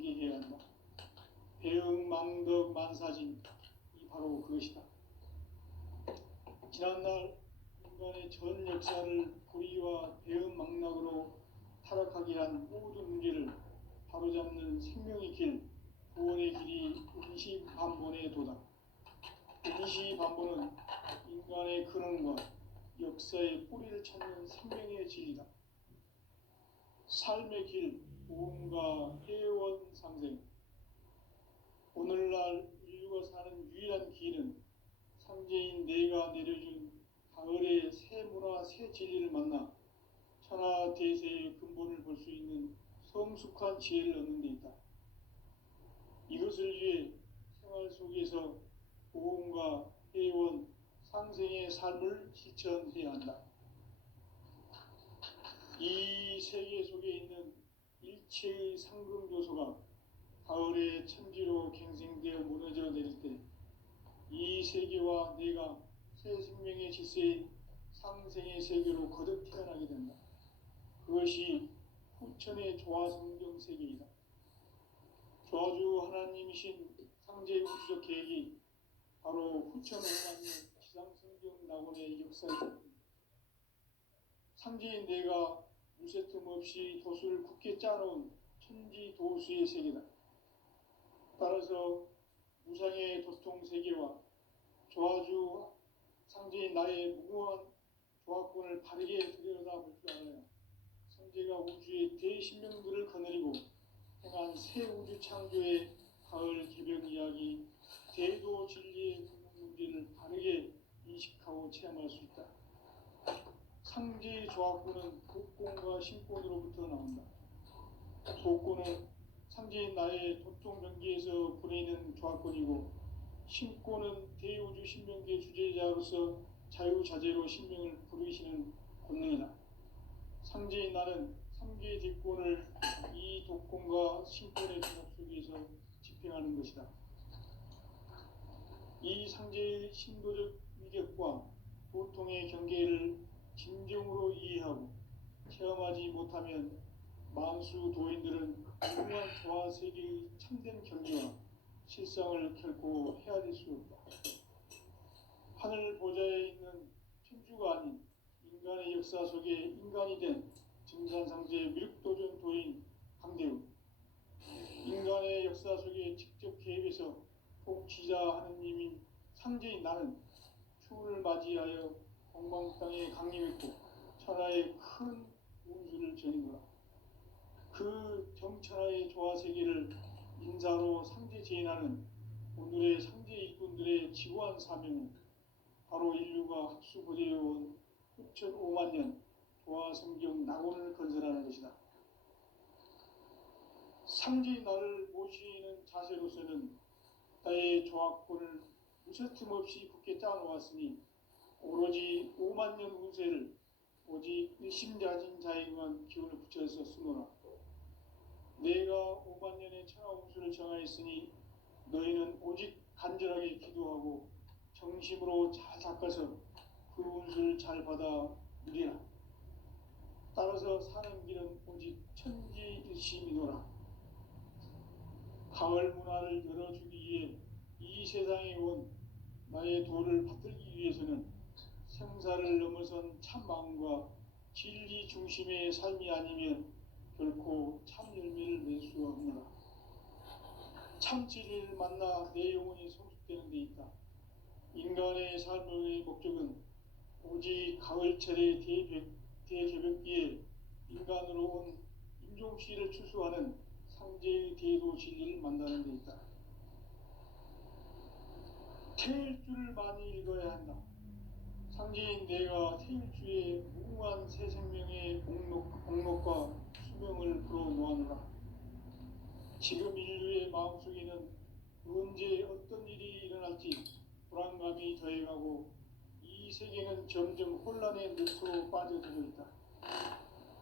경계해야 한다. 배응망덕 만사진, 이 바로 그것이다. 지난날 인간의 전 역사를 불의와 배응망락으로 타락하게 한 모든 문제를 바로잡는 생명의 길, 구원의 길이 임시반본에 도다. 임시반본은 인간의 근원과 역사의 뿌리를 찾는 생명의 진리다. 삶의 길, 보험과 회원 상생. 오늘날 인류가 사는 유일한 길은 상제인 내가 내려준 가을의 새 문화, 새 진리를 만나 천하 대세의 근본을 볼 수 있는 성숙한 지혜를 얻는 데 있다. 이것을 위해 생활 속에서 보험과 회원, 상생의 삶을 실천해야 한다. 이 세계 속에 있는 일체의 상금 요소가 가을의 천지로 갱생되어 무너져 내릴 때 이 세계와 내가 새 생명의 질서인 상생의 세계로 거듭 태어나게 된다. 그것이 후천의 조화성경 세계이다. 조화주 하나님이신 상제 우주적 계획이 바로 후천 5만년 지상성경 낙원의 역사이다. 상제인 내가 무쇠 틈 없이 도수를 굳게 짜놓은 천지 도수의 세계다. 따라서 무상의 도통 세계와 조화주 상제인 나의 무궁한 조화권을 바르게 들여다볼 줄 알아야 상제가 우주의 대신명들을 거느리고 행한 새 우주 창조의 가을 개벽 이야기, 대도 진리의 문제를 바르게 인식하고 체험할 수 있다. 상제의 조화권은 복권과 신권으로부터 나온다. 복권은 상제인 나의 도통 경계에서 보내는 조화권이고, 신권은 대우주 신명계 주제자로서 자유자재로 신명을 부르시는 권능이다. 상제인 나는 3개의 뒷권을 이 독권과 신권의 종합 속에서 집행하는 것이다. 이 상제의 신도적 위력과 보통의 경계를 진정으로 이해하고 체험하지 못하면 만수 도인들은 무궁한 조화 세계의 참된 경계와 실상을 결코 헤아릴 수 없다. 하늘 보좌에 있는 천주가 아닌 인간의 역사 속에 인간이 된 증산상제 미륵도전 도인 강대우, 인간의 역사 속에 직접 개입해서 통치자 하느님인 상제인 나는 추운을 맞이하여 공방 땅에 강림했고 천하의 큰 운수를 전인노라. 그 정천하의 조화세계를 인사로 상제 제인하는 오늘의 상제 일꾼들의 지고한 사명은 바로 인류가 학수고대해온 후천 5만 년 조화성경 낙원을 건설하는 것이다. 상제의 나를 모시는 자세로서는 나의 조화권을 무쇠틈 없이 굳게 짜놓았으니 오로지 5만 년 운세를 오직 일심자진 자에게만 기운을 붙여서 쓰노라. 내가 5만 년의 천하 운수를 정하였으니 너희는 오직 간절하게 기도하고 정심으로 잘 닦아서 그 운수를 잘 받아 누리라. 따라서 사는 길은 오직 천지일심이노라. 가을 문화를 열어주기 위해 이 세상에 온 나의 도를 받들기 위해서는 생사를 넘어선 참 마음과 진리 중심의 삶이 아니면 결코 참 열매를 낼 수 없노라. 참 진리를 만나 내 영혼이 성숙되는 데 있다. 인간의 삶의 목적은 오직 가을철의 대개벽기에 인간으로 온 인종씨를 추수하는 상제의 대도 진리를 만나는 데 있다. 태일주를 많이 읽어야 한다. 상제인 내가 태일주의 무궁한 새 생명의 공록과 수명을 불어놓아노라. 지금 인류의 마음속에는 언제 어떤 일이 일어날지 불안감이 더해가고 이 세계는 점점 혼란의 늪으로 빠져들고 있다.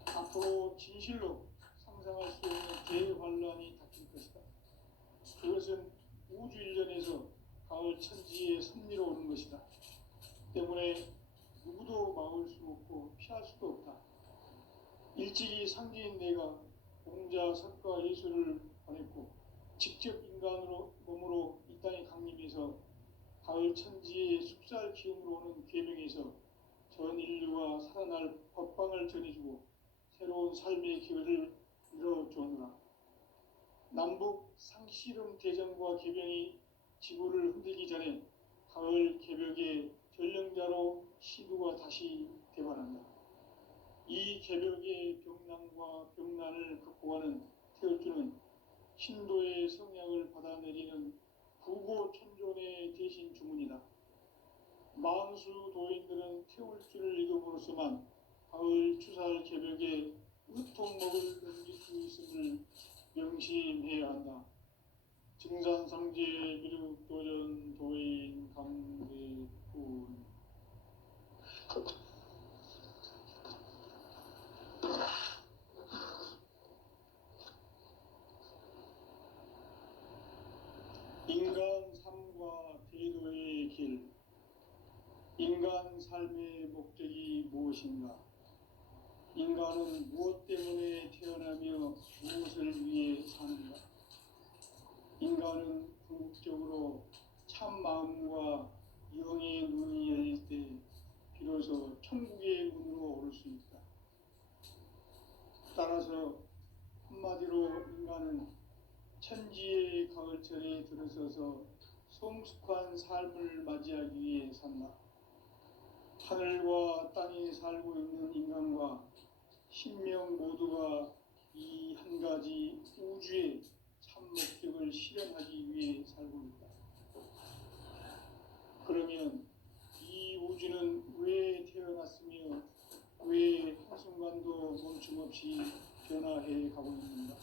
앞으로 진실로 상상할 수 없는 대환란이 닥칠 것이다. 그것은 우주 일전에서 가을 천지의 섭리로 오는 것이다. 때문에 누구도 막을 수 없고 피할 수도 없다. 일찍이 상제인 내가 공자, 석가, 예술을 보냈고 직접 인간으로 몸으로 이 땅에 강림해서 가을 천지의 숲살 기운으로 오는 계명에서 전 인류가 살아날 법방을 전해주고 새로운 삶의 기회를 이뤄주느라. 남북 상씨름 대전과 개병이 지구를 흔들기 전에 가을 개벽의 전령자로 시두가 다시 대반한다. 이 개벽의 병난과 병난을 극복하는 태울주는 신도의 성약을 받아내리는 부고천존의 대신 주문이다. 만수 도인들은 태울주를 읽음으로써만 가을 추살 개벽에 으통목을 넘길 수 있음을 명심해야 한다. 증산상제 미륵도전 도인 강대군. 인간 삶과 대도의 길. 인간 삶의 목적이 무엇인가? 인간은 무엇 때문에 태어나며 무엇을 위해 사는가? 인간은 궁극적으로 참 마음과 영의 눈이 열릴 때 비로소 천국의 문으로 오를 수 있다. 따라서 한마디로 인간은 천지의 가을철에 들어서서 성숙한 삶을 맞이하기 위해 산다. 하늘과 땅에 살고 있는 인간과 신명 모두가 이 한 가지 우주의 참 목적을 실현하기 위해 살고 있다. 그러면 이 우주는 왜 태어났으며 왜 한순간도 멈춤 없이 변화해 가고 있는가?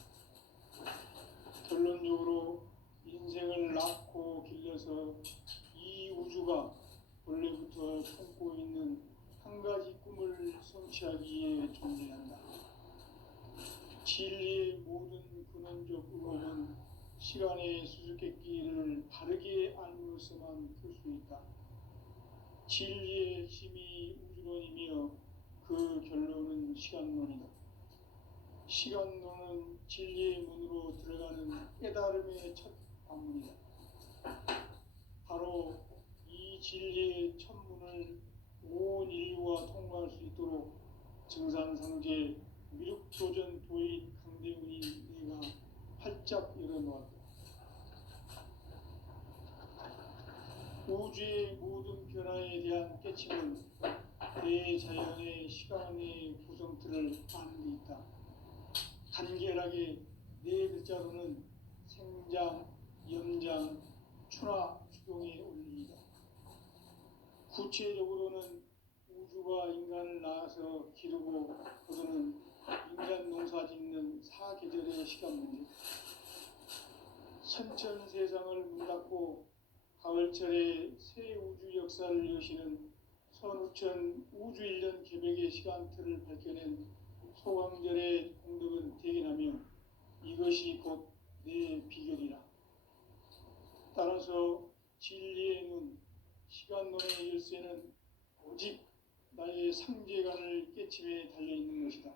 결론적으로 인생을 낳고 길러서 이 우주가 원래부터 품고 있는 한 가지 꿈을 성취하기 위해 존재한다. 진리의 모든 근원적 의혹은 시간의 수수께끼를 바르게 알므로서만 풀 수 있다. 진리의 핵심이 우주론이며 그 결론은 시간론이다. 시간론은 진리의 문으로 들어가는 깨달음의 첫 관문이다. 바로 이 진리의 첫 문을 온 인류가 통과할 수 있도록 증산상제 미륵도전 도인 강대훈이 내가 활짝 열어놓았다. 우주의 모든 변화에 대한 깨침은 대자연의 시간의 구성틀을 아는 데 있다. 간결하게 네 글자로는 생장, 염장, 추나 추동의 원리이다. 구체적으로는 우주가 인간을 낳아서 기르고 거두는 인간 농사 짓는 사계절의 시간 문제. 선천 세상을 문 닫고 가을철에 새 우주 역사를 여시는 선우천 우주 1년 개벽의 시간틀을 밝혀낸 소강절의 공덕은 대견하며 이것이 곧 내 비결이라. 따라서 진리의 눈, 시간론의 열쇠는 오직 나의 상제관을 깨침에 달려있는 것이다.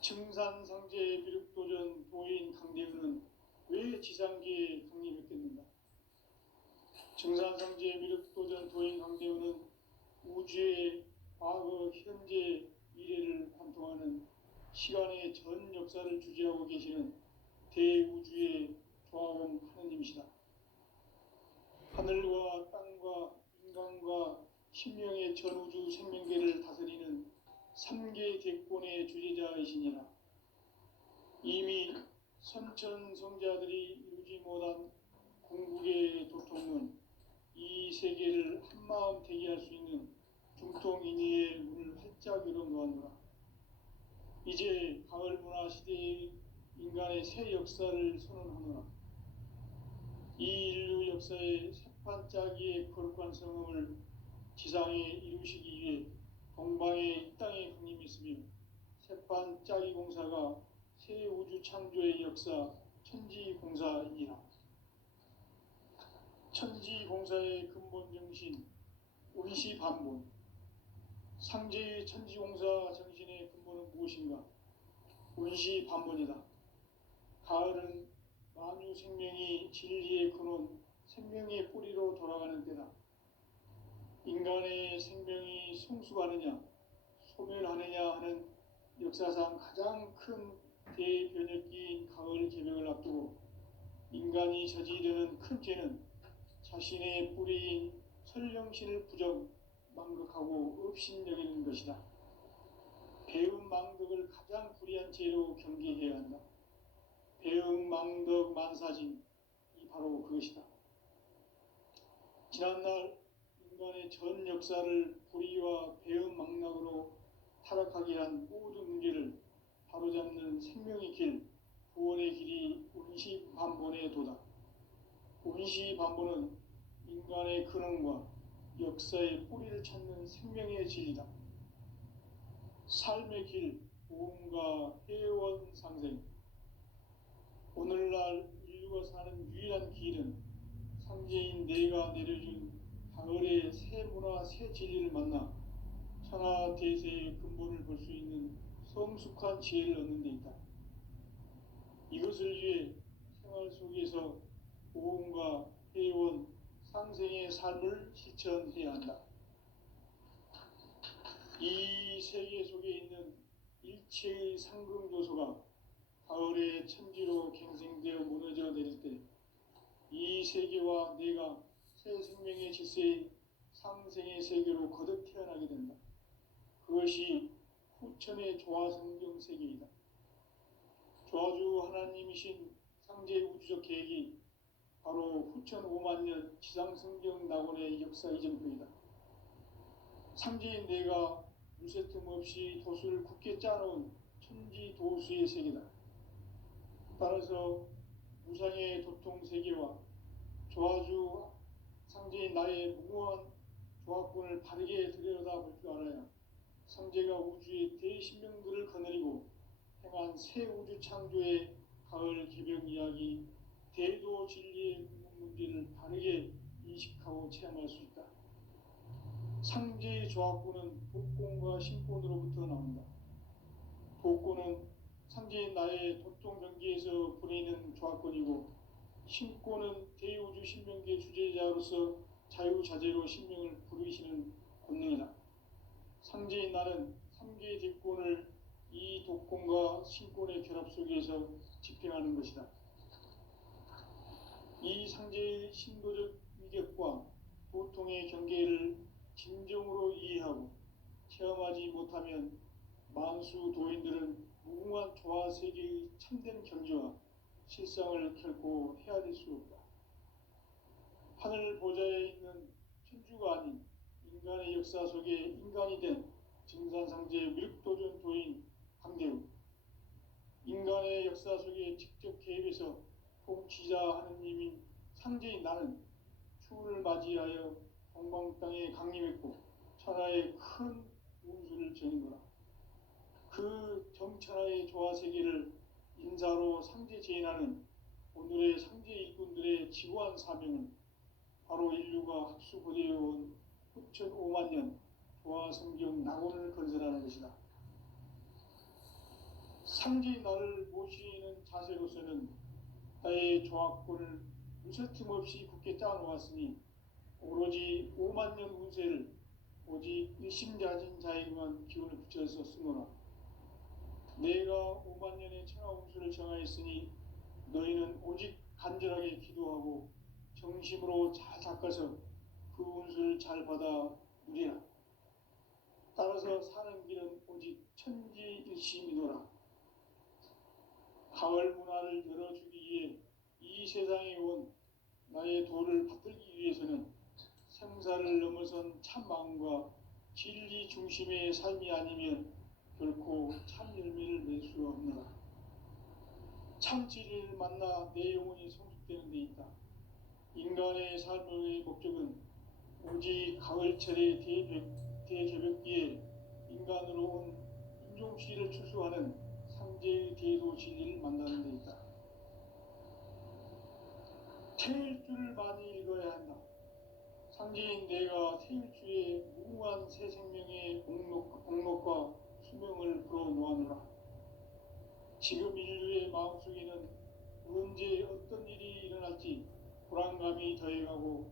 증산상제 미륵도전 도인 강대훈은 왜 지상계에 강림했겠는가? 증산상제 미륵도전 도인 강대훈은 우주의 과거, 현재, 미래를 관통하는 시간의 전 역사를 주재하고 계시는 대우주의 조화원 하느님이시다. 하늘과 땅과 인간과 신명의 전우주 생명계를 다스리는 3계 대권의 주재자이시니라. 이미 선천성자들이 이루지 못한 궁극의 도통은 이 세계를 한마음 대기할 수 있는 중통인의의 문을 활짝 열어놓았노라. 이제 가을 문화 시대의 인간의 새 역사를 선언하노라. 이 인류 역사의 새판짜기의 거룩한 성음을 지상에 이루시기 위해 동방의 이 땅에 강림했으며 새판짜기 공사가 새 우주 창조의 역사 천지공사이니라. 천지공사의 근본 정신 운시반본. 상제의 천지공사 정신의 근본은 무엇인가? 운시반본이다. 가을은 만유 생명이 진리의 근원, 생명의 뿌리로 돌아가는 때다. 인간의 생명이 성숙하느냐, 소멸하느냐 하는 역사상 가장 큰 대변혁기인 가을 개벽을 앞두고 인간이 저지르는 큰 죄는 자신의 뿌리인 설령신을 부정, 망극하고 업신여기는 것이다. 배음 망덕을 가장 불의한 죄로 경계해야 한다. 배음 망덕 만사진이 바로 그것이다. 지난날 인간의 전 역사를 불의와 배음 망락으로 타락하게 한 모든 문제를 바로잡는 생명의 길, 구원의 길이 운시반본의 도다. 운시반본은 인간의 근원과 역사의 뿌리를 찾는 생명의 진리다. 삶의 길, 보험과 회원 상생. 오늘날 인류가 사는 유일한 길은 상제인 내가 내려준 가을의 새 문화, 새 진리를 만나 천하 대세의 근본을 볼 수 있는 성숙한 지혜를 얻는 데 있다. 이것을 위해 생활 속에서 보험과 회원, 상생의 삶을 실천해야 한다. 이 세계 속에 있는 일체의 상금 요소가 가을의 천지로 갱생되어 무너져 내릴 때 이 세계와 내가 새 생명의 질서의 상생의 세계로 거듭 태어나게 된다. 그것이 후천의 조화성경 세계이다. 조화주 하나님이신 상제 우주적 계획이 바로 후천 5만 년 지상성경 낙원의 역사 이전표이다. 상제인 내가 물새틈 없이 도수를 굳게 짜놓은 천지 도수의 세계다. 따라서 무상의 도통 세계와 조화주 상제인 나의 무궁한 조화권을 바르게 들여다볼 줄 알아야 상제가 우주의 대신명들을 거느리고 행한 새 우주 창조의 가을 개벽 이야기, 대도 진리의 문제를 바르게 인식하고 체험할 수 있다. 상제의 조화권은 독권과 신권으로부터 나온다. 독권은 상제인 나의 도통 경계에서 부리는 조화권이고, 신권은 대우주 신명계 주제자로서 자유자재로 신명을 부르시는 권능이다. 상제인 나는 3개의 뒷권을 이 독권과 신권의 결합 속에서 집행하는 것이다. 이 상제의 신도적 위격과 도통의 경계를 진정으로 이해하고 체험하지 못하면 만수 도인들은 무궁한 조화세계의 참된 경지와 실상을 결코 헤아릴 수 없다. 하늘 보좌에 있는 천주가 아닌 인간의 역사 속에 인간이 된 증산상제 밀도전 도인 강대우, 인간의 역사 속에 직접 개입해서 통치자 하느님인 상제인 나는 추운을 맞이하여 동방 땅에 강림했고 천하의 큰 운수를 전인노라. 그 정천하의 조화세계를 인사로 상제 제인하는 오늘의 상제 일꾼들의 지구한 사명은 바로 인류가 합수고대해온 후천 5만 년 조화성경 낙원을 건설하는 것이다. 상제인 나를 모시는 자세로서는 나의 조화권을 무쇠틈 없이 굳게 짜놓았으니 오로지 5만 년 운세를 오직 일심자진 자에게만 기운을 붙여서 쓰노라. 내가 5만 년의 천하 운수를 정하였으니 너희는 오직 간절하게 기도하고 정심으로 잘 닦아서 그 운수를 잘 받아 누리라. 따라서 사는 길은 오직 천지일심이노라. 가을 문화를 열어주기 위해 이 세상에 온 나의 도를 받들기 위해서는 생사를 넘어선 참 마음과 진리 중심의 삶이 아니면 결코 참 열매를 맺을 수 없노라. 참 진리를 만나 내 영혼이 성숙되는 데 있다. 인간의 삶의 목적은 오직 가을철의 대개벽기에 인간으로 온 인종시를 추수하는 상제의 대도 진리를 만나는 데 있다. 태일주를 많이 읽어야 한다. 상제인 내가 태일주의 무궁한 새 생명의 공목과 수명을 불어놓아노라. 지금 인류의 마음속에는 언제 어떤 일이 일어날지 불안감이 더해가고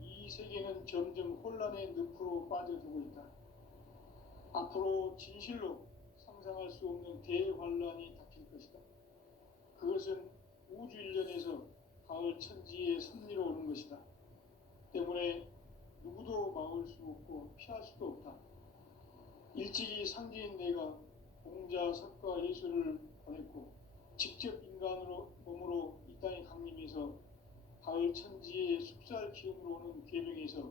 이 세계는 점점 혼란의 늪으로 빠져들고 있다. 앞으로 진실로 상상할 수 없는 대환란이 닥칠 것이다. 그것은 우주 일련에서 가을 천지의 섭리로 오는 것이다. 때문에 누구도 막을 수 없고 피할 수도 없다. 일찍이 상제인 내가 공자, 석가, 예수를 보냈고 직접 인간으로 몸으로 이 땅에 강림해서 가을 천지의 숲살 기운으로 오는 계명에서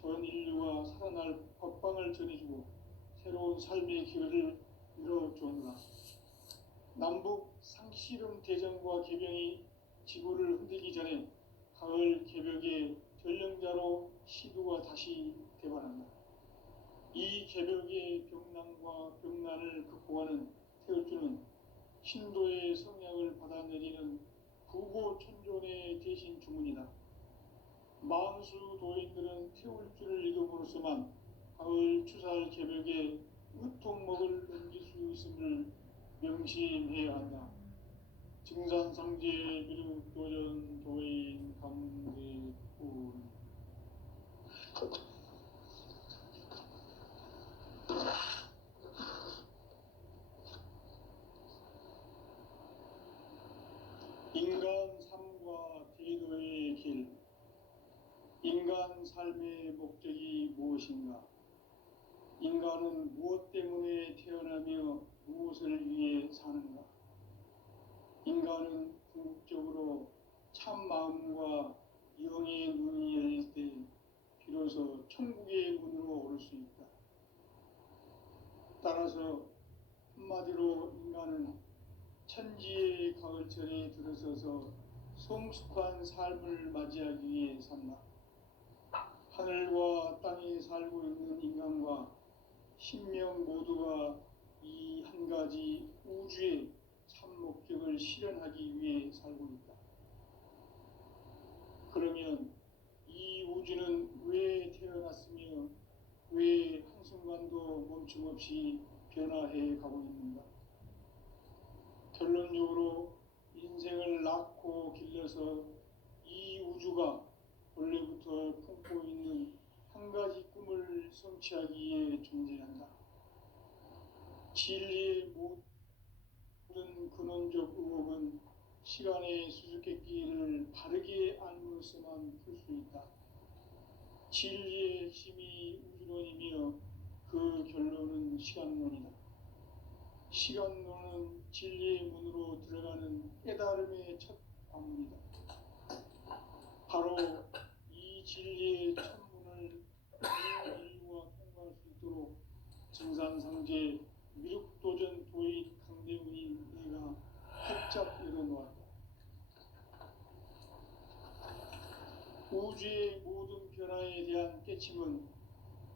전 인류가 살아날 법방을 전해주고 새로운 삶의 기회를 열어주었노라. 남북 상씨름 대전과 계병이 지구를 흔들기 전에 가을 개벽의 전령자로 시두가 다시 대발한다. 이 개벽의 병난과 병난을 극복하는 태울주는 신도의 성약을 받아내리는 부고천존의 대신 주문이다. 만수 도인들은 태울주를 이름으로서만 가을 추살 개벽의 으통목을 넘길 수 있음을 명심해야 한다. 증산상제 미륵도전 도인 강대군. 인간 삶과 대도의 길. 인간 삶의 목적이 무엇인가? 인간은 무엇 때문에 태어나며 무엇을 위해 사는가? 인간은 궁극적으로 참 마음과 영의 눈이 열릴 때 비로소 천국의 문으로 오를 수 있다. 따라서 한마디로 인간은 천지의 가을철에 들어서서 성숙한 삶을 맞이하기 위해 산다. 하늘과 땅에 살고 있는 인간과 신명 모두가 이 한 가지 우주의 참 목적을 실현하기 위해 살고 있다. 그러면 이 우주는 왜 태어났으며 왜 한순간도 멈춤없이 변화해 가고 있는가? 결론적으로 인생을 낳고 길러서 이 우주가 원래부터 품고 있는 한 가지 꿈을 성취하기 위해 존재한다. 진리의 모든 근원적 의혹은 시간의 수수께끼를 바르게 알므로서만 풀 수 있다. 진리의 핵심이 우주론이며 그 결론은 시간론이다. 시간론은 진리의 문으로 들어가는 깨달음의 첫 관문이다. 바로 이 진리의 첫 문을 인류가 통과할 수 있도록 증산상제 미륵도전 도인 강대훈이 내가 활짝 열어놓았다. 우주의 모든 변화에 대한 깨침은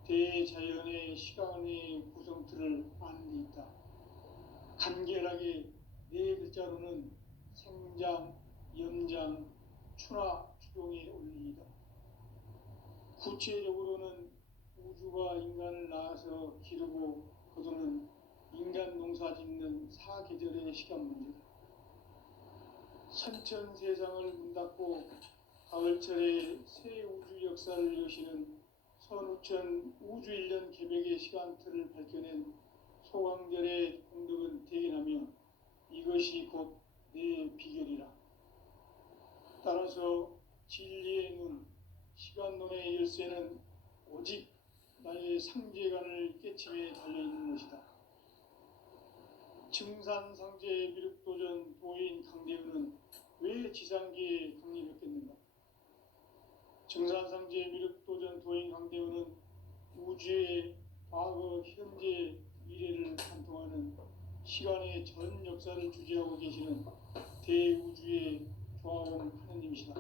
대자연의 시간의 구성틀을 아는 데 있다. 간결하게 네 글자로는 생장, 염장, 추나 추동의 원리이다. 구체적으로는 우주가 인간을 낳아서 기르고 거두는 인간 농사 짓는 사계절의 시간 문제다. 선천 세상을 문닫고 가을철에 새 우주 역사를 여시는 선우천 우주일년 개벽의 시간틀을 밝혀낸 소강절의 공덕은 대견하며 이것이 곧 내 비결이라. 따라서 진리의 눈, 시간론의 열쇠는 오직 나의 상제관을 깨침에 달려있는 것이다. 증산상제 미륵도전 도인 강대훈은 왜 지상계에 강림했겠는가? 증산상제 미륵도전 도인 강대훈은 우주의 과거, 현재, 미래를 관통하는 시간의 전 역사를 주재하고 계시는 대우주의 조화원 하느님이시다.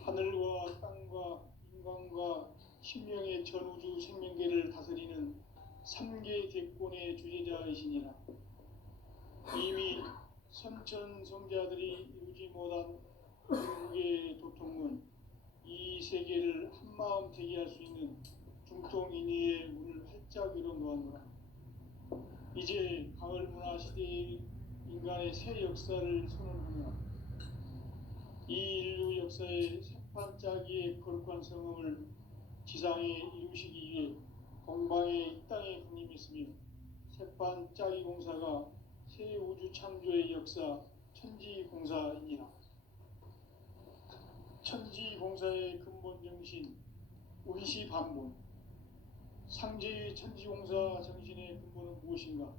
하늘과 땅과 인간과 신명의 전우주 생명계를 다스리는 3계 대권의 주제자이시니라. 이미 선천성자들이 이루지 못한 궁극의 도통은 이 세계를 한마음 되게 할 수 있는 중통인의의 문을 활짝 열어놓았노라. 이제 가을 문화 시대의 인간의 새 역사를 선언하며 이 인류 역사의 새판짜기의 거룩한 성음을 지상에 이루시기 위해 동방의 이 땅에 군림했으며 새판짜기 공사가 새 우주 창조의 역사 천지공사이니라. 천지공사의 근본 정신 운시반본, 상제의 천지공사 정신의 근본은 무엇인가?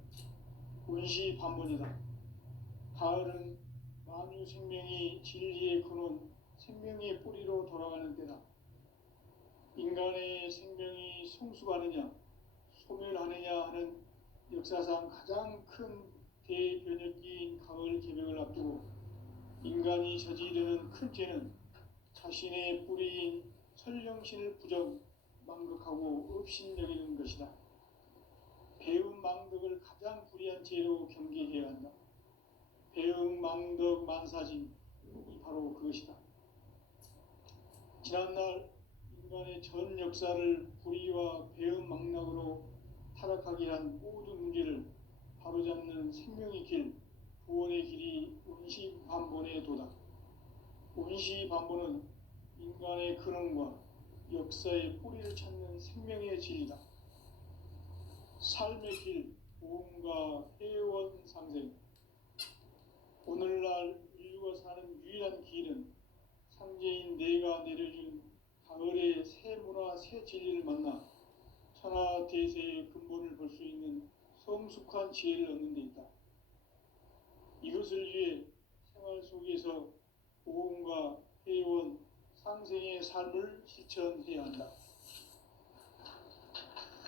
운시반본이다. 가을은 만유 생명이 진리의 근원, 생명의 뿌리로 돌아가는 때다. 인간의 생명이 성숙하느냐, 소멸하느냐 하는 역사상 가장 큰 대변혁기인 가을 개벽을 앞두고 인간이 저지르는 큰 죄는 자신의 뿌리인 설령신을 망극하고 업신여기는 것이다. 배음 망덕을 가장 불의한 죄로 경계해야 한다. 배음 망덕 만사진이 바로 그것이다. 지난날 인간의 전 역사를 불의와 배음 망락으로 타락하게 한 모든 문제를 바로잡는 생명의 길, 구원의 길이 운시반본의 도다. 운시반본은 인간의 근원과 역사의 뿌리를 찾는 생명의 진리다. 삶의 길, 보험과 회원 상생. 오늘날 인류가 사는 유일한 길은 상제인 내가 내려준 가을의 새 문화, 새 진리를 만나 천하 대세의 근본을 볼 수 있는 성숙한 지혜를 얻는 데 있다. 이것을 위해 생활 속에서 보험과 회원, 상생의 삶을 실천해야 한다.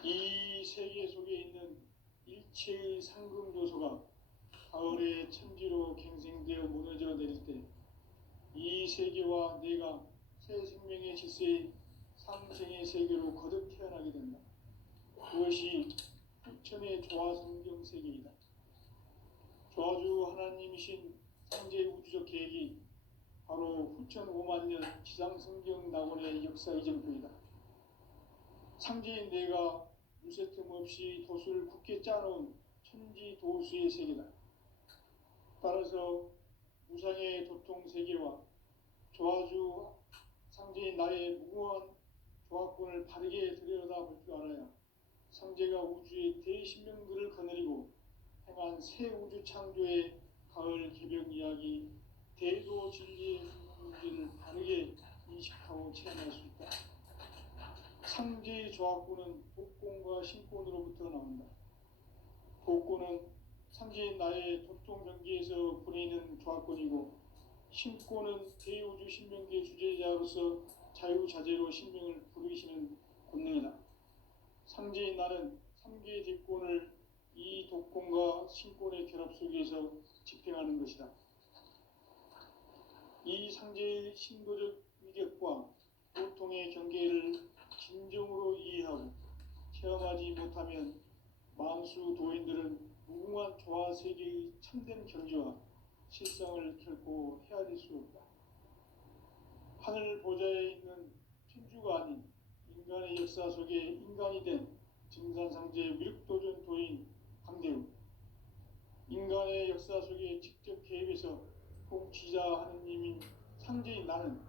이 세계 속에 있는 일체의 상금조소가 가을의 천지로 갱생되어 무너져 내릴 때 이 세계와 내가 새 생명의 질서의 상생의 세계로 거듭 태어나게 된다. 그것이 후천의 조화성경 세계이다. 조화주 하나님이신 상제 우주적 계획이 바로 후천 5만 년 지상성경 낙원의 역사 이정표이다. 상제인 내가 무쇠틈 없이 도수를 굳게 짜놓은 천지 도수의 세계다. 따라서 무상의 도통 세계와 조화주 상제인 나의 무궁한 조화권을 바르게 들여다볼 줄 알아야 상제가 우주의 대신명들을 거느리고 행한 새 우주 창조의 가을 개벽 이야기, 대도 진리의 문제를 바르게 인식하고 체험할 수 있다. 상제의 조화권은 복권과 신권으로부터 나온다. 복권은 상제인 나의 도통 경계에서 보내는 조화권이고, 신권은 대우주 신명기의 주제자로서 자유자재로 신명을 부르시는 권능이다. 상제인 나는 3개의 대권을 이 독권과 신권의 결합 속에서 집행하는 것이다. 이 상제의 신도적 위격과 보통의 경계를 진정으로 이해하고 체험하지 못하면 만수 도인들은 무궁한 조화 세계의 참된 경지와 실상을 결코 헤아릴 수 없다. 하늘 보좌에 있는 천주가 아닌 인간의 역사 속에 인간이 된 증산상제 미륵도전 도인 강대우, 인간의 역사 속에 직접 개입해서 통치자 하느님인 상제인 나는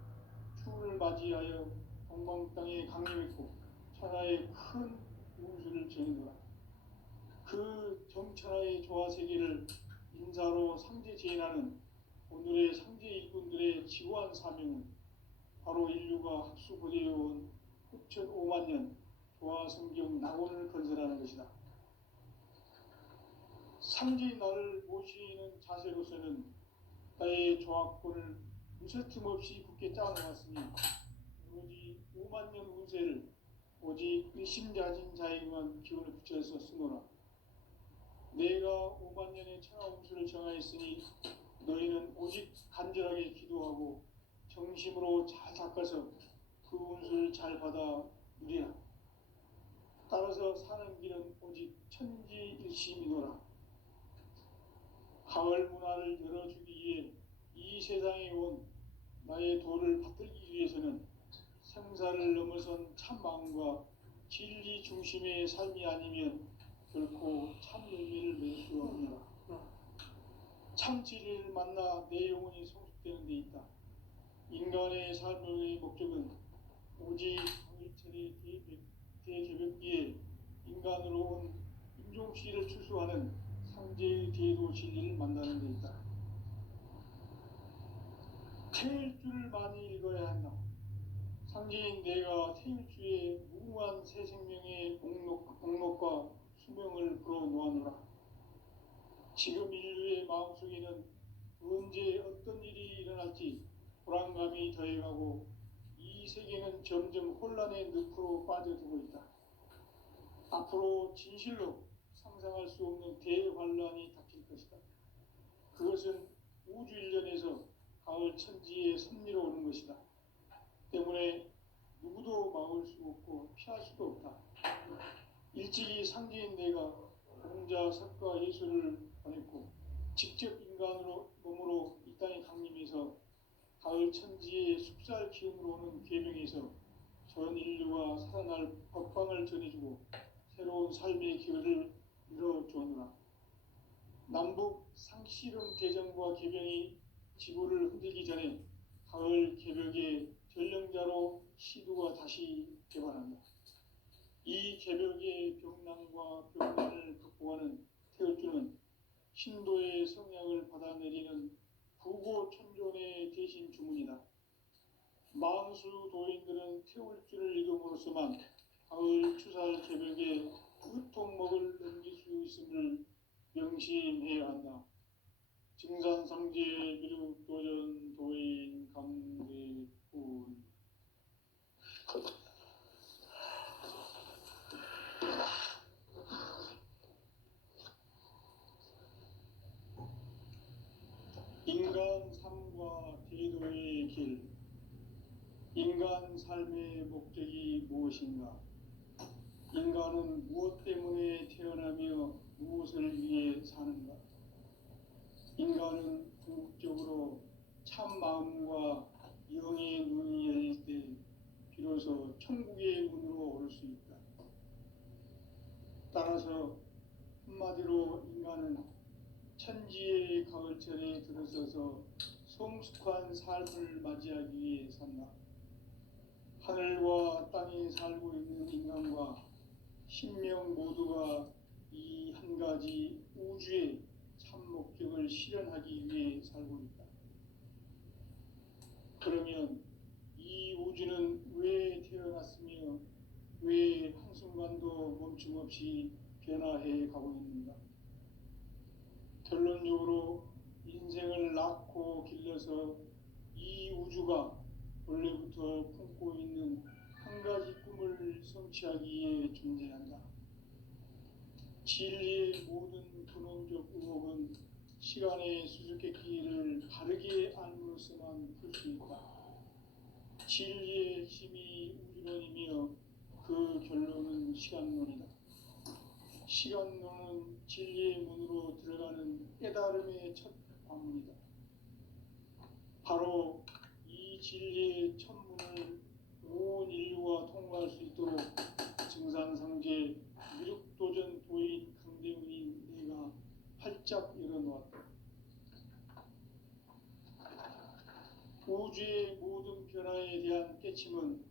추운을 맞이하여 동방 땅에 강림했고 천하의 큰 운수를 전해노라. 그 정천하의 조화 세계를 인사로 상제 제인하는 오늘의 상제 일꾼들의 지고한 사명은 바로 인류가 학수고대해온 후천 5만 년 조화 성경 낙원을 건설하는 것이다. 상제인 나를 모시는 자세로서는 나의 조화권을 무쇠틈 없이 굳게 짜놓았으니 오로지 5만 년 운세를 오직 의심자진 자에게만 기운을 붙여서 쓰노라. 내가 5만 년의 천하 운수를 정하였으니 너희는 오직 간절하게 기도하고 정심으로 잘 닦아서 그 운수를 잘 받아 누리라. 따라서 사는 길은 오직 천지일심이노라. 가을 문화를 열어주기 위해 이 세상에 온 나의 도를 받들기 위해서는 생사를 넘어선 참 마음과 진리 중심의 삶이 아니면 결코 참 의미를 낼 수 없노라. 참 진리를 만나 내 영혼이 성숙되는 데 있다. 인간의 삶의 목적은 오직 가을철의 대개벽기에 인간으로 온 인종씨를 추수하는 상제의 대도 진리를 만나는 데 있다. 태일 줄을 많이 읽어야 한다. 상제인 내가 태일주의 무궁한 새 생명의 공록과 수명을 불어놓아노라. 지금 인류의 마음속에는 언제 어떤 일이 일어날지 불안감이 더해가고 이 세계는 점점 혼란의 늪으로 빠져들고 있다. 앞으로 진실로 상상할 수 없는 대환란이 닥칠 것이다. 그것은 우주 일련에서 가을 천지의 섭리로 오는 것이다. 때문에 누구도 막을 수 없고 피할 수도 없다. 일찍이 상제인 내가 공자, 석가, 예수를 보냈고 직접 인간으로 몸으로 이 땅에 강림해서 가을 천지의 숲살 기운으로 오는 계명에서 전 인류와 살아날 법방을 전해주고 새로운 삶의 기회를 열어주었노라. 남북 상씨름 대전과 개병이 지구를 흔들기 전에 가을 개벽의 전령자로 시두가 다시 개발한다. 이 개벽의 병난과 병난을 극복하는 태을주는 신도의 성향을 받아내리는 부고천존의 대신 주문이다. 만수 도인들은 태울주를 읽음으로써만 가을 추살 개벽의 끝통목을 넘길 수 있음을 명심해야 한다. 증산상제 미륵도전 도인 감대군. 인간 삶과 대도의 길. 인간 삶의 목적이 무엇인가? 인간은 무엇 때문에 태어나며 무엇을 위해 사는가? 인간은 궁극적으로 참 마음과 영의 눈이 열릴 때 비로소 천국의 문으로 올 수 있다. 따라서 한마디로 인간은 천지의 가을철에 들어서서 성숙한 삶을 맞이하기 위해 산다. 하늘과 땅에 살고 있는 인간과 신명 모두가 이 한 가지 우주의 참 목적을 실현하기 위해 살고 있다. 그러면 이 우주는 왜 태어났으며 왜 한순간도 멈춤없이 변화해 가고 있는가? 결론적으로 인생을 낳고 길러서 이 우주가 원래부터 품고 있는 한 가지 꿈을 성취하기 위해 존재한다. 진리의 모든 근원적 의혹은 시간의 수수께끼를 바르게 알므로써만 풀 수 있다. 진리의 힘이 우주론이며 그 결론은 시간론이다. 시간론은 진리의 문으로 들어가는 깨달음의 첫 관문이다. 바로 이 진리의 첫 문을 온 인류가 통과할 수 있도록 증산상제 미륵도전 도인 강대문인 내가 활짝 열어놓았다. 우주의 모든 변화에 대한 깨침은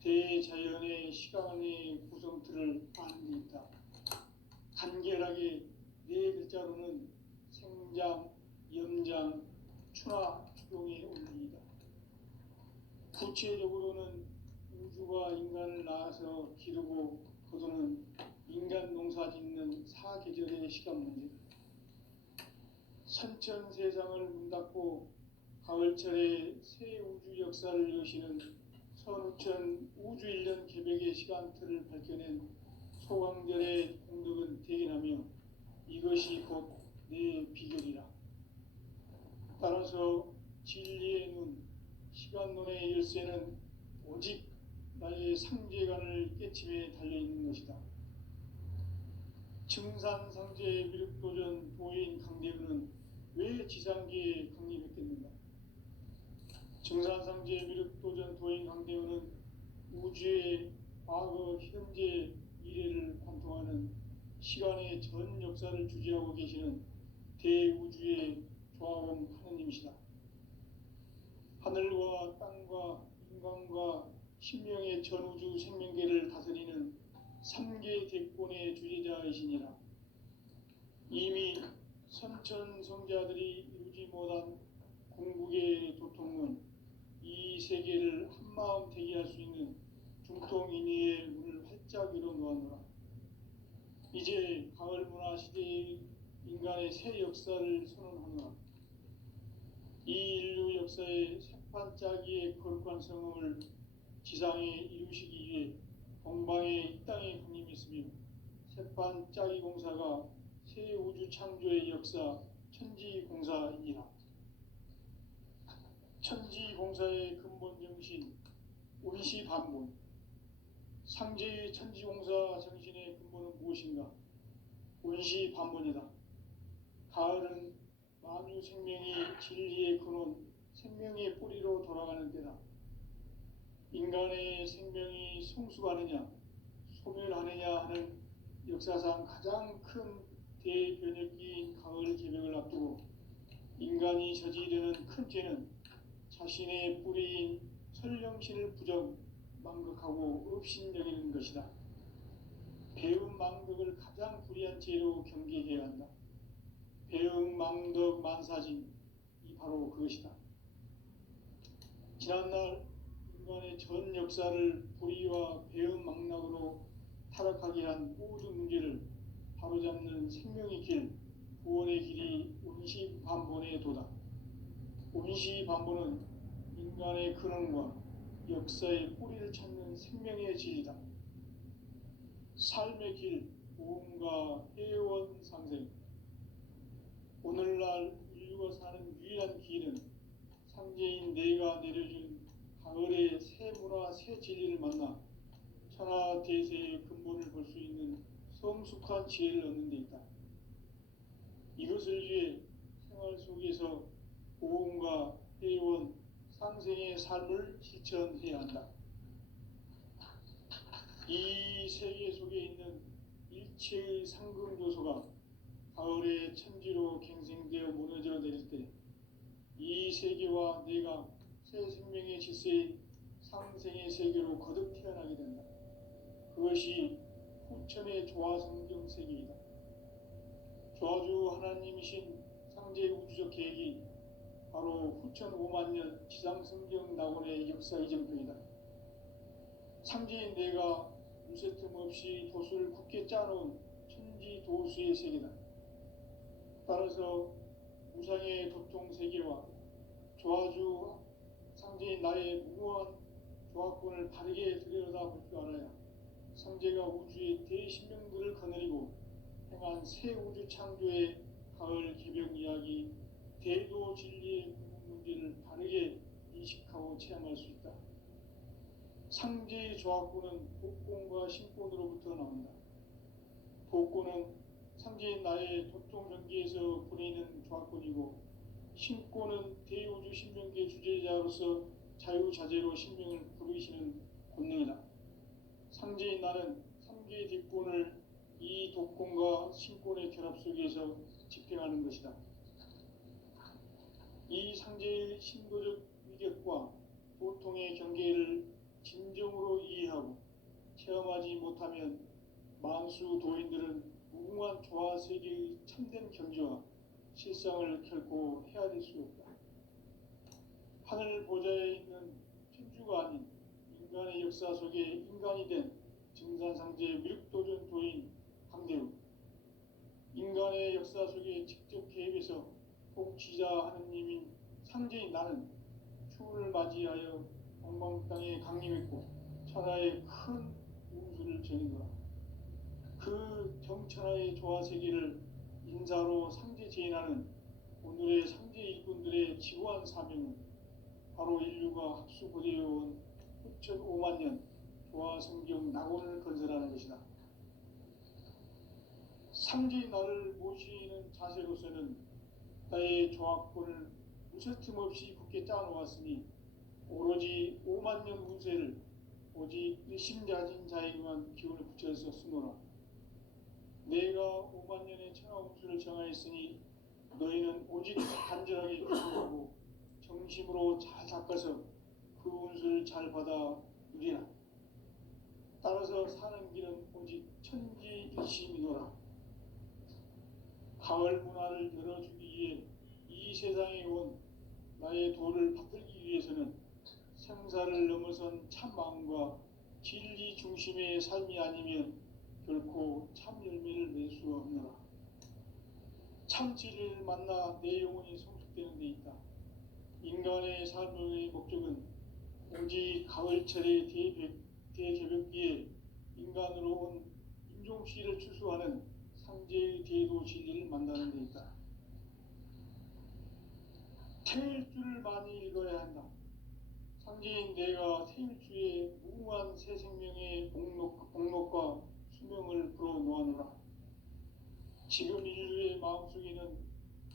대자연의 시간의 구성틀을 아는 데 있다. 간결하게 네 글자로는 생장, 염장, 추나 추동의 원리이다. 구체적으로는 우주가 인간을 낳아서 기르고 거두는 인간 농사 짓는 사계절의 시간 문제다. 선천 세상을 문 닫고 가을철에 새 우주 역사를 여시는 선우천 우주일년 개벽의 시간틀을 밝혀낸 소강절의 공덕은 대견하며 이것이 곧 내 비결이라. 따라서 진리의 눈, 시간론의 열쇠는 오직 나의 상제관을 깨침에 달려있는 것이다. 증산상제 미륵도전 도인 강대우는 왜 지상계에 강림했겠는가? 증산상제 미륵도전 도인 강대우는 우주의 과거, 현재, 미래를 관통하는 시간의 전 역사를 주재하고 계시는 대우주의 신명의 전우주 생명계를 다스리는 3계 대권의 주제자이시니라. 이미 선천성자들이 이루지 못한 궁극의 도통은 이 세계를 한마음 되게 할 수 있는 중통인의의 문을 활짝 열어놓았노라. 이제 가을 문화 시대의 인간의 새 역사를 선언하노라. 이 인류 역사의 새판짜기의 거룩한 성음을 지상에 이루시기 위해 동방에 이 땅에 군림했으며 새판짜기 공사가 새 우주 창조의 역사 천지공사이니라. 천지공사의 근본 정신 운시반본. 상제의 천지공사 정신의 근본은 무엇인가? 운시반본이다. 가을은 만유 생명이 진리의 근원, 생명의 뿌리로 돌아가는 때다. 인간의 생명이 성숙하느냐, 소멸하느냐 하는 역사상 가장 큰 대변혁기인 가을 개벽을 앞두고 인간이 저지르는 큰 죄는 자신의 뿌리인 설령신을 부정, 망극하고 업신여기는 것이다. 배움 망덕을 가장 불의한 죄로 경계해야 한다. 배움 망덕 만사진, 이 바로 그것이다. 지난날 인간의 전 역사를 불의와 배움 망락으로 타락하게 한 모든 문제를 바로잡는 생명의 길, 구원의 길이 운시반본의 도다. 운시반본은 인간의 근원과 역사의 뿌리를 찾는 생명의 진리다. 삶의 길, 보험과 회원 상생. 오늘날 인류가 사는 유일한 길은 상제인 내가 내려준 가을의 새 문화, 새 진리를 만나 천하 대세의 근본을 볼 수 있는 성숙한 지혜를 얻는 데 있다. 이것을 위해 생활 속에서 보험과 회원, 상생의 삶을 실천해야 한다. 이 세계 속에 있는 일체의 상금 요소가 가을의 천지로 갱생되어 무너져 내릴 때 이 세계와 내가 새 생명의 질서인 상생의 세계로 거듭 태어나게 된다. 그것이 후천의 조화성경 세계이다. 조화주 하나님이신 상제 우주적 계획이 바로 후천 5만 년 지상성경 낙원의 역사 이정표이다. 상제인 내가 무쇠 틈 없이 도수를 굳게 짜놓은 천지 도수의 세계다. 따라서 무상의 도통 세계와 조화주 상제인 나의 무모한 조화권을 바르게 들여다볼 줄 알아야 상제가 우주의 대신명들을 거느리고 행한 새 우주 창조의 가을 개벽 이야기, 대도 진리의 궁극 문제를 바르게 인식하고 체험할 수 있다. 상제의 조화권은 복권과 신권으로부터 나온다. 복권은 상제인 나의 도통 전기에서 보내는 조화권이고, 신권은 대우주 신명계 주제자로서 자유자재로 신명을 부르시는 권능이다. 상제인 나는 3개의 뒷권을 이 독권과 신권의 결합 속에서 집행하는 것이다. 이 상제의 신도적 위격과 보통의 경계를 진정으로 이해하고 체험하지 못하면 만수 도인들은 무궁한 조화세계의 참된 경지와 실상을 결코 헤아릴 수 없다. 하늘 보좌에 있는 천주가 아닌 인간의 역사 속에 인간이 된 증산상제 미륵도전 도인 강대우, 인간의 역사 속에 직접 개입해서 복지자 하느님인 상제인 나는 추운을 맞이하여 동방 땅에 강림했고 천하의 큰 운수를 전이노라. 그 정천하의 조화세계를 인사로 상제 제인하는 오늘의 상제 일꾼들의 지고한 사명은 바로 인류가 합수고대해온 후천 5만 년 조화성경 낙원을 건설하는 것이다. 상제인 나를 모시는 자세로서는 나의 조화권을 무쇠틈 없이 굳게 짜놓았으니 오로지 5만 년 운세를 오직 일심자진 자에게만 기운을 붙여서 쓰노라. 내가 5만 년의 천하 운수를 정하였으니 너희는 오직 간절하게 기도하고 정심으로 잘 닦아서 그 운수를 잘 받아 누리라. 따라서 사는 길은 오직 천지일심이노라. 가을 문화를 열어주기 위해 이 세상에 온 나의 도를 받들기 위해서는 생사를 넘어선 참 마음과 진리 중심의 삶이 아니면 결코 참 열매를 낼 수 없노라. 참 진리를 만나 내 영혼이 성숙되는 데 있다. 인간의 삶의 목적은 오직 가을철의 대개벽기에 인간으로 온 인종씨를 추수하는 상제의 대도 진리를 만나는 데 있다. 태일주를 많이 읽어야 한다. 상제인 내가 태일주의 무궁한 새 생명의 복록과 수명을 불어놓아노라. 지금 인류의 마음속에는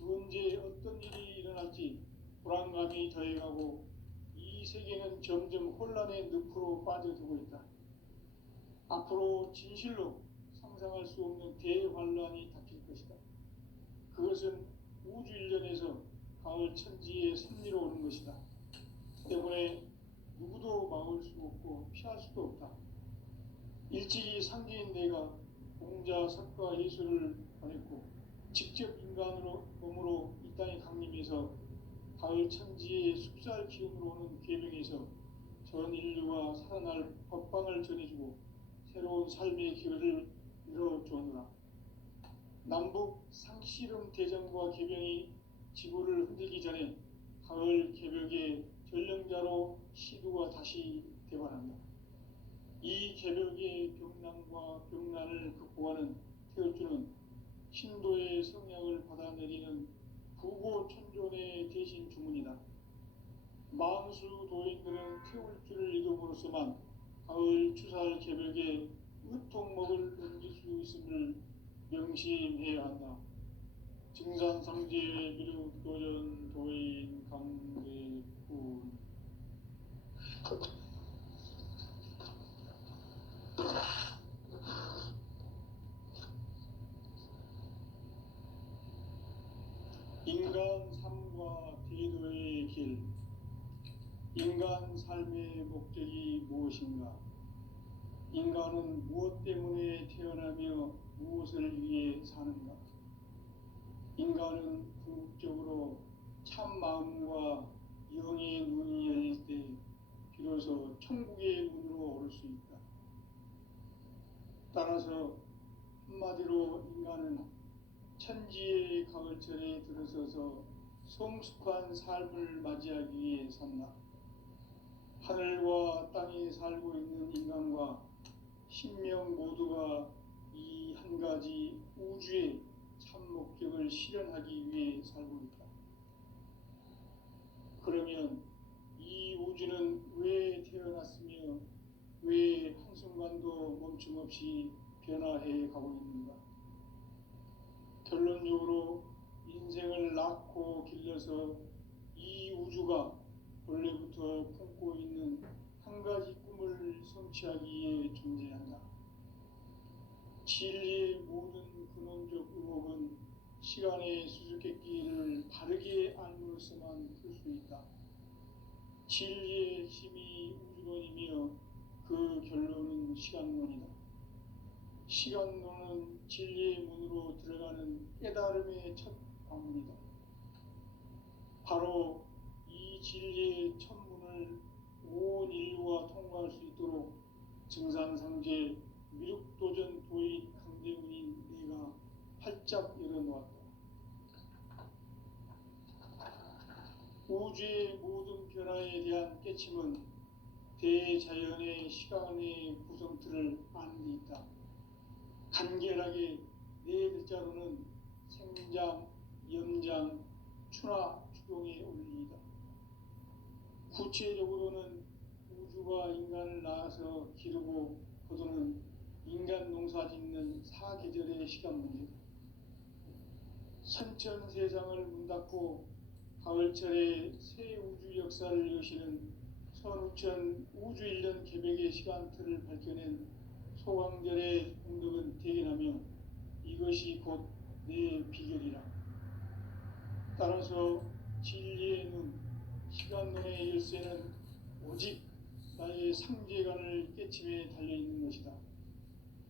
언제 어떤 일이 일어날지 불안감이 더해가고 이 세계는 점점 혼란의 늪으로 빠져들고 있다. 앞으로 진실로 상상할 수 없는 대환란이 닥칠 것이다. 그것은 우주 일련에서 가을 천지의 섭리로 오는 것이다. 때문에 누구도 막을 수 없고 피할 수도 없다. 일찍이 상제인 내가 공자, 석가, 예수를 보냈고 직접 인간으로 몸으로 이 땅에 강림해서 가을 천지의 숲살 기운으로 오는 계명에서 전 인류가 살아날 법방을 전해주고 새로운 삶의 기회를 열어주었노라. 남북 상씨름 대전과 계명이 지구를 흔들기 전에 가을 개벽의 전령자로 시두가 다시 대발한다. 이 개벽의 병난과 병난을 극복하는 태울주는 신도의 성약을 받아내리는 부고천존의 대신 주문이다. 만수 도인들은 태울주를 읽음으로써만 가을 추살 개벽에 의통목을 넘길 수 있음을 명심해야 한다. 증산상제 미륵도전 도인 강대군. 인간 삶과 대도의 길. 인간 삶의 목적이 무엇인가? 인간은 무엇 때문에 태어나며 무엇을 위해 사는가? 인간은 궁극적으로 참 마음과 영의 눈이 열릴 때 비로소 천국의 문으로 오를 수 있다. 따라서 한마디로 인간은 천지의 가을철에 들어서서 성숙한 삶을 맞이하기 위해 산다. 하늘과 땅에 살고 있는 인간과 신명 모두가 이 한 가지 우주의 참 목적을 실현하기 위해 살고 있다. 그러면 이 우주는 왜 태어났으며 왜 한순간도 멈춤없이 변화해 가고 있는가? 결론적으로 인생을 낳고 길러서 이 우주가 원래부터 품고 있는 한 가지 꿈을 성취하기 위해 존재한다. 진리의 모든 근원적 의혹은 시간의 수수께끼를 바르게 알므로써만 풀 수 있다. 진리의 힘이 우주론이며 그 결론은 시간론이다. 시간론은 진리의 문으로 들어가는 깨달음의 첫 관문이다. 바로 이 진리의 첫 문을 온 인류가 통과할 수 있도록 증산상제 미륵도전 도인 강대군인 내가 활짝 열어놓았다. 우주의 모든 변화에 대한 깨침은 대자연의 시간의 구성틀을 아는 데 있다. 간결하게 네 글자로는 생장, 염장, 추나 추동의 원리이다. 구체적으로는 우주가 인간을 낳아서 기르고 거두는 인간 농사 짓는 사계절의 시간 문제다. 선천 세상을 문 닫고 가을철에 새 우주 역사를 여시는 선우천 우주 1년 개벽의 시간틀을 밝혀낸 소강절의 공덕은 대견하며 이것이 곧 내 비결이라. 따라서 진리의 눈, 시간론의 열쇠는 오직 나의 우리의 상제관을 깨침에 달려 있는 것이다.